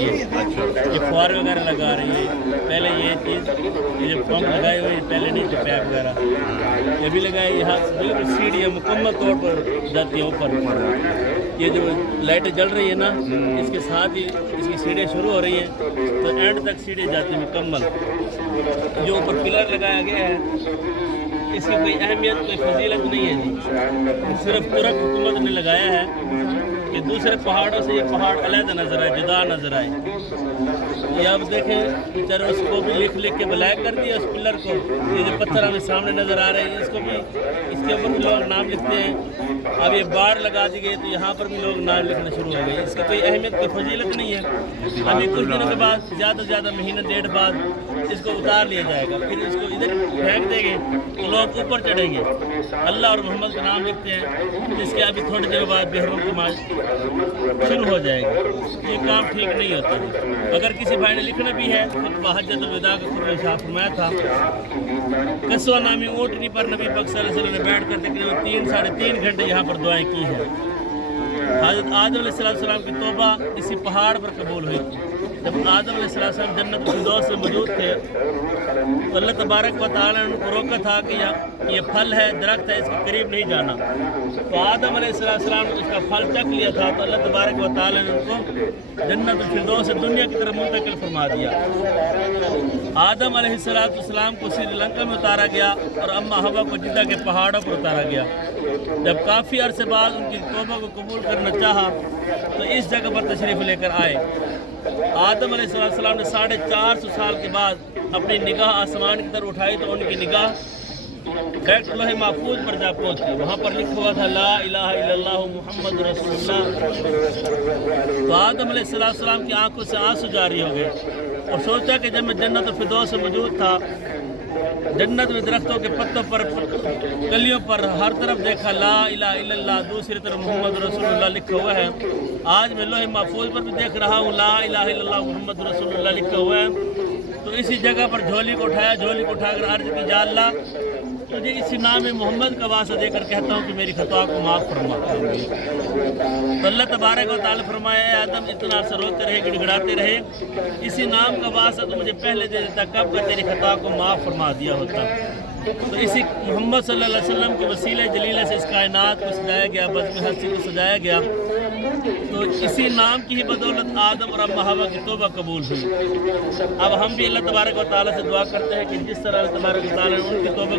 یہ فوار وغیرہ لگا رہی ہے، پہلے یہ چیز یہ جو پمپ لگائے ہوئے پہلے نہیں تھے، پیپ وغیرہ یہ بھی لگائے، یہاں بالکل سیڑھیاں مکمل طور پر جاتی ہیں اوپر، یہ جو لائٹیں جل رہی ہیں نا اس کے ساتھ ہی اس کی سیڑھیاں شروع ہو رہی ہیں تو اینڈ تک سیڑھیاں جاتی ہیں مکمل۔ جو اوپر پلر لگایا گیا ہے اس کی کوئی اہمیت کوئی فضیلت نہیں ہے جی، صرف ترک حکومت نے لگایا ہے کہ دوسرے پہاڑوں سے یہ پہاڑ علیحدہ نظر آئے، جدا نظر آئے۔ یہ آپ دیکھیں بیچارے اس کو بھی لکھ کے بلیک کر دیا اس پلر کو، یہ جو پتھر ہمیں سامنے نظر آ رہے ہیں اس کو بھی، اس کے اوپر بھی لوگ نام لکھتے ہیں۔ اب یہ باڑ لگا دی گئی تو یہاں پر بھی لوگ نام لکھنا شروع ہو گئے، اس کی کوئی اہمیت کوئی فضیلت نہیں ہے۔ ابھی کچھ دنوں کے بعد زیادہ سے زیادہ مہینہ ڈیڑھ بعد اس کو اتار لیا جائے گا، پھر اس کو ادھر پھینک دیں گے تو لوگ اوپر چڑھیں گے، اللہ اور محمد کا نام لکھتے ہیں، اس کے ابھی تھوڑے دنوں بعد بحرم کی مارچ شروع ہو جائے گا۔ یہ کام ٹھیک نہیں ہوتا۔ اگر کسی بھائی نے لکھنا بھی ہے تو حجۃ الوداع کا خطبہ ارشاد فرمایا تھا، قصوہ نامی اونٹنی پر نبی پاک صلی اللہ علیہ وسلم نے بیٹھ کر تقریباً 3.5 گھنٹے یہاں پر دعائیں کی ہیں۔ حضرت آدم علیہ السلام کی توبہ اسی پہاڑ پر قبول ہوئی تھی۔ جب آدم علیہ السلام جنت الفردوس میں موجود تھے تو اللہ تبارک و تعالیٰ نے ان کو روکا تھا کہ یہ پھل ہے، درخت ہے، اس کے قریب نہیں جانا۔ تو آدم علیہ السلام نے اس کا پھل چکھ لیا تھا تو اللہ تبارک و تعالیٰ نے ان کو جنت الفردوس سے دنیا کی طرف منتقل فرما دیا۔ آدم علیہ السلام کو سری لنکا میں اتارا گیا اور اماں حوا کو جدہ کے پہاڑوں پر اتارا گیا۔ جب کافی عرصے بعد ان کی توبہ کو قبول کرنا چاہا تو اس جگہ پر تشریف لے کر آئے۔ آدم علیہ السلام نے 450 سال کے بعد اپنی نگاہ آسمان کی طرف اٹھائی تو ان کی نگاہ بیت اللہ محفوظ پر جا پہنچی، وہاں پر لکھا ہوا تھا لا الہ الا اللہ محمد رسول اللہ۔ تو آدم علیہ السلام کی آنکھوں سے آنسو جاری ہو گئے اور سوچا کہ جب میں جنت الفردوس میں موجود تھا، جنت میں درختوں کے پتوں پر، کلیوں پر ہر طرف دیکھا لا الہ الا اللہ، دوسری طرف محمد رسول اللہ لکھا ہوا ہے۔ آج میں لوح محفوظ پر بھی دیکھ رہا ہوں لا الہ الا اللہ محمد رسول اللہ لکھا ہوا ہے۔ تو اسی جگہ پر جھولی کو اٹھایا، جھولی کو اٹھا کر عرض کی یا اللہ تجھے اسی نام محمد کا واسطہ دے کر کہتا ہوں کہ میری خطا کو معاف فرما۔ تو اللہ تبارک و تعالیٰ فرمایا اے آدم اتنا عرصہ روتے رہے، گڑ گڑاتے رہے، اسی نام کا واسطہ تو مجھے پہلے دے دیتا، کب کا تیری خطا کو معاف فرما دیا ہوتا۔ تو اسی محمد صلی اللہ علیہ وسلم کے وسیلہ جلیلہ سے اس کائنات کو سجایا گیا، بزم ہستی کو سجایا گیا۔ تو اسی نام کی ہی بدولت آدم اور اماں حوا کی توبہ قبول ہوئی۔ اب ہم بھی اللہ تبارک و تعالیٰ سے دعا کرتے ہیں کہ جس طرح اللہ تبارک و تعالیٰ نے ان کی توبہ